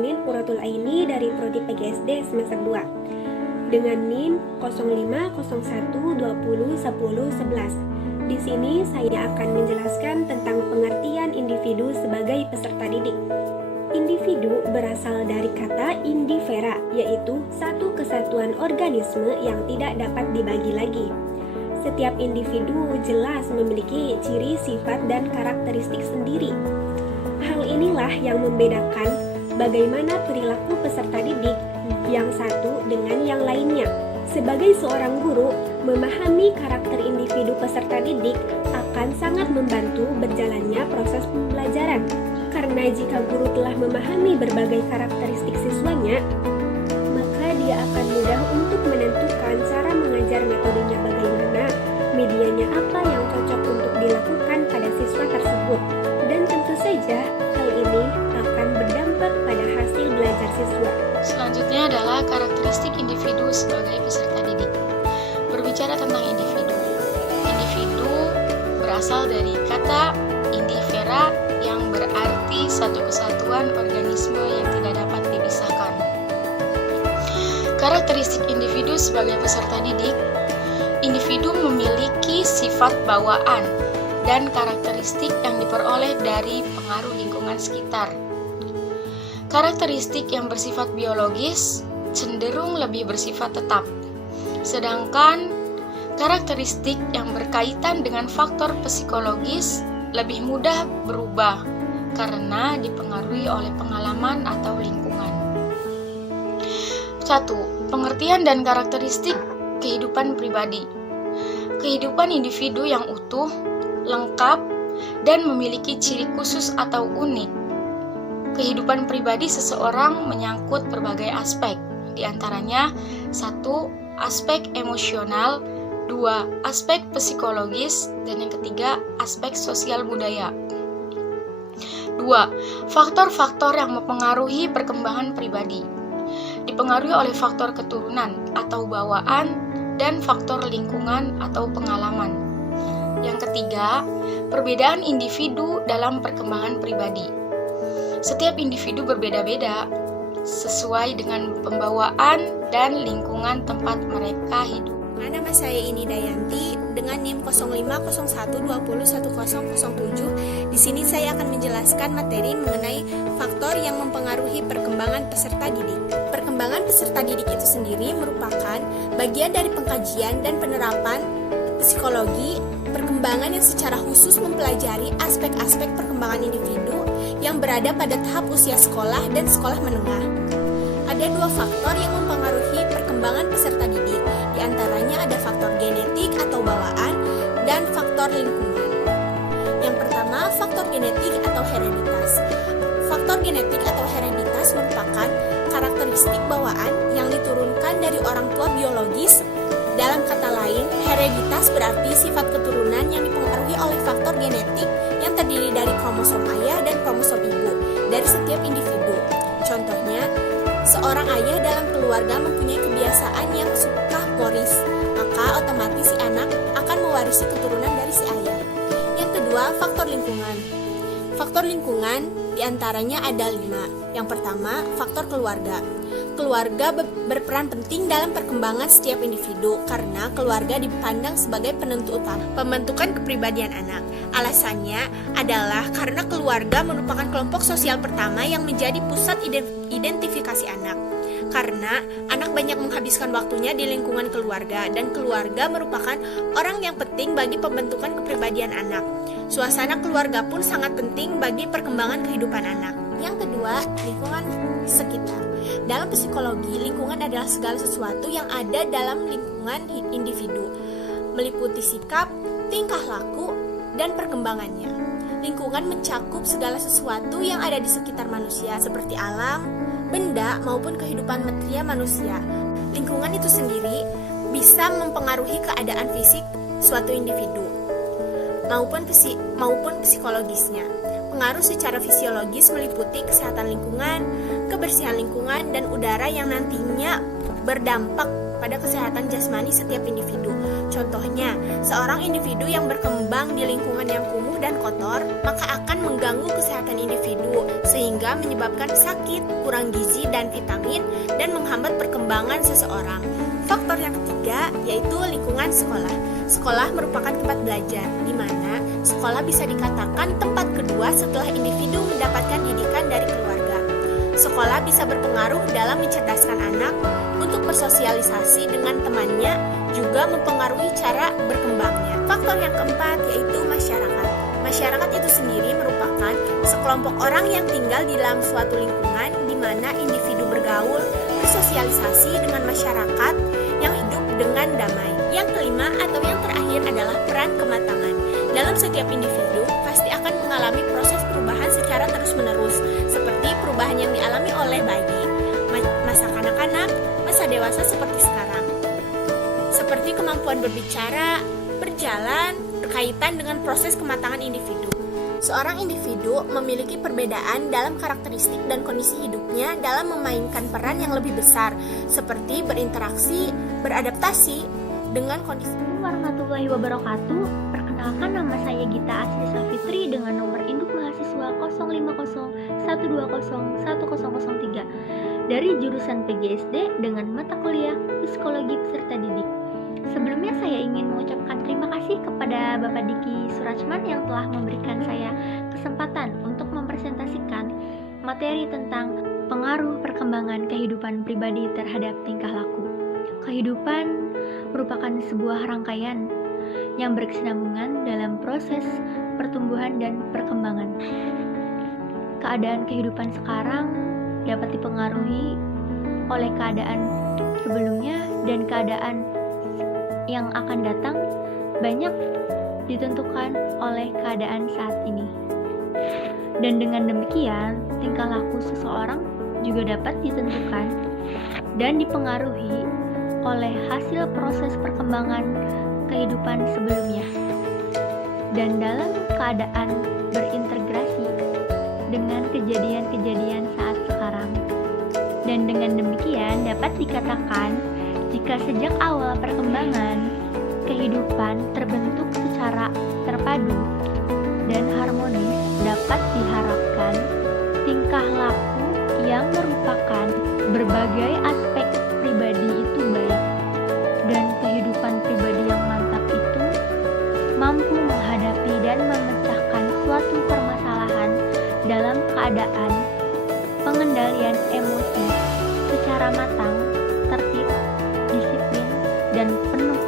Ninin Qurratul Aini dari Prodi PGSD semester 2 dengan NIM 0501201011. Di sini saya akan menjelaskan tentang pengertian individu sebagai peserta didik. Individu berasal dari kata indivera, yaitu satu kesatuan organisme yang tidak dapat dibagi lagi. Setiap individu jelas memiliki ciri, sifat, dan karakteristik sendiri. Hal inilah yang membedakan bagaimana perilaku peserta didik yang satu dengan yang lainnya. Sebagai seorang guru, memahami karakter individu peserta didik akan sangat membantu berjalannya proses pembelajaran. Karena jika guru telah memahami berbagai karakteristik siswanya, maka dia akan mudah untuk menentukan cara mengajar, metodenya bagaimana, medianya apa yang cocok untuk dilakukan pada siswa tersebut. Dan tentu saja hal ini akan berdampak pada hasil belajar siswa. Selanjutnya adalah karakteristik individu sebagai peserta didik. Berbicara tentang individu, individu berasal dari kata indivera yang berarti satu kesatuan organisme yang tidak dapat dipisahkan. Karakteristik individu sebagai peserta didik, individu memiliki sifat bawaan dan karakteristik yang diperoleh dari pengaruh lingkungan sekitar. Karakteristik yang bersifat biologis cenderung lebih bersifat tetap, sedangkan karakteristik yang berkaitan dengan faktor psikologis lebih mudah berubah karena dipengaruhi oleh pengalaman atau lingkungan. 1. Pengertian dan karakteristik kehidupan pribadi. Kehidupan individu yang utuh, lengkap, dan memiliki ciri khusus atau unik. Kehidupan pribadi seseorang menyangkut berbagai aspek, di antaranya 1. Aspek emosional, 2. Aspek psikologis, dan yang ketiga, aspek sosial budaya. 2. Faktor-faktor yang mempengaruhi perkembangan pribadi. Dipengaruhi oleh faktor keturunan atau bawaan dan faktor lingkungan atau pengalaman. Yang ketiga, perbedaan individu dalam perkembangan pribadi. Setiap individu berbeda-beda sesuai dengan pembawaan dan lingkungan tempat mereka hidup. Nama saya ini Dayanti dengan NIM 0501201007. Di sini saya akan menjelaskan materi mengenai faktor yang mempengaruhi perkembangan peserta didik. Perkembangan peserta didik itu sendiri merupakan bagian dari pengkajian dan penerapan psikologi perkembangan yang secara khusus mempelajari aspek-aspek perkembangan individu yang berada pada tahap usia sekolah dan sekolah menengah. Ada dua faktor yang mempengaruhi perkembangan peserta didik, di antaranya ada faktor genetik atau bawaan dan faktor lingkungan. Yang pertama, faktor genetik atau hereditas. Faktor genetik atau hereditas merupakan karakteristik bawaan yang diturunkan dari orang tua biologis. Dalam kata lain, hereditas berarti sifat keturunan yang dipengaruhi oleh faktor genetik yang terdiri dari kromosom ayah dan kromosom ibu dari setiap individu. Contohnya, seorang ayah dalam keluarga mempunyai kebiasaan yang suka boris, maka otomatis si anak akan mewarisi keturunan dari si ayah. Yang kedua, faktor lingkungan. Faktor lingkungan diantaranya ada 5. Yang pertama, faktor keluarga. Keluarga berperan penting dalam perkembangan setiap individu karena keluarga dipandang sebagai penentu utama pembentukan kepribadian anak. Alasannya adalah karena keluarga merupakan kelompok sosial pertama yang menjadi pusat identifikasi anak. Karena anak banyak menghabiskan waktunya di lingkungan keluarga dan keluarga merupakan orang yang penting bagi pembentukan kepribadian anak. Suasana keluarga pun sangat penting bagi perkembangan kehidupan anak. Yang kedua, lingkungan sekitar. Dalam psikologi, lingkungan adalah segala sesuatu yang ada dalam lingkungan individu, meliputi sikap, tingkah laku, dan perkembangannya. Lingkungan mencakup segala sesuatu yang ada di sekitar manusia, seperti alam, benda, maupun kehidupan material manusia. Lingkungan itu sendiri bisa mempengaruhi keadaan fisik suatu individu, maupun psikologisnya. Pengaruh secara fisiologis meliputi kesehatan lingkungan, kebersihan lingkungan, dan udara yang nantinya berdampak pada kesehatan jasmani setiap individu. Contohnya, seorang individu yang berkembang di lingkungan yang kumuh dan kotor, maka akan mengganggu kesehatan individu sehingga menyebabkan sakit, kurang gizi dan vitamin, dan menghambat perkembangan seseorang. Faktor yang ketiga yaitu lingkungan sekolah. Sekolah merupakan tempat belajar, di mana sekolah bisa dikatakan tempat kedua setelah individu mendapatkan didikan dari keluarga. Sekolah bisa berpengaruh dalam mencerdaskan anak untuk bersosialisasi dengan temannya, juga mempengaruhi cara berkembangnya. Faktor yang keempat yaitu masyarakat. Masyarakat itu sendiri merupakan sekelompok orang yang tinggal di dalam suatu lingkungan di mana individu bergaul, bersosialisasi dengan masyarakat yang hidup dengan damai. Yang kelima atau yang terakhir adalah peran kematangan. Dalam setiap individu pasti akan mengalami proses perubahan secara terus-menerus, seperti perubahan yang dialami oleh bayi, masa kanak-kanak, masa dewasa seperti sekarang. Seperti kemampuan berbicara, berjalan, berkaitan dengan proses kematangan individu. Seorang individu memiliki perbedaan dalam karakteristik dan kondisi hidupnya dalam memainkan peran yang lebih besar, seperti berinteraksi, beradaptasi dengan kondisi. Warahmatullahi wabarakatuh. Perkenalkan, nama saya Gita Asri Safitri dengan nomor induk mahasiswa 0501201003 dari jurusan PGSD dengan mata kuliah Psikologi Peserta Didik. Sebelumnya saya ingin mengucapkan terima kasih kepada Bapak Diki Surachman yang telah memberikan saya kesempatan untuk mempresentasikan materi tentang pengaruh perkembangan kehidupan pribadi terhadap tingkah laku. Kehidupan merupakan sebuah rangkaian yang berkesinambungan dalam proses pertumbuhan dan perkembangan. Keadaan kehidupan sekarang dapat dipengaruhi oleh keadaan sebelumnya, dan keadaan yang akan datang banyak ditentukan oleh keadaan saat ini. Dan dengan demikian, tingkah laku seseorang juga dapat ditentukan dan dipengaruhi oleh hasil proses perkembangan kehidupan sebelumnya, dan dalam keadaan berintegrasi dengan kejadian-kejadian saat sekarang. Dan dengan demikian dapat dikatakan jika sejak awal perkembangan kehidupan terbentuk secara terpadu dan harmonis, dapat diharapkan tingkah laku yang merupakan berbagai aspek pribadi itu baik, dan kehidupan pribadi yang mantap itu mampu menghadapi dan memecahkan suatu permasalahan dalam keadaan pengendalian emosi secara matang, tertib, disiplin, dan penuh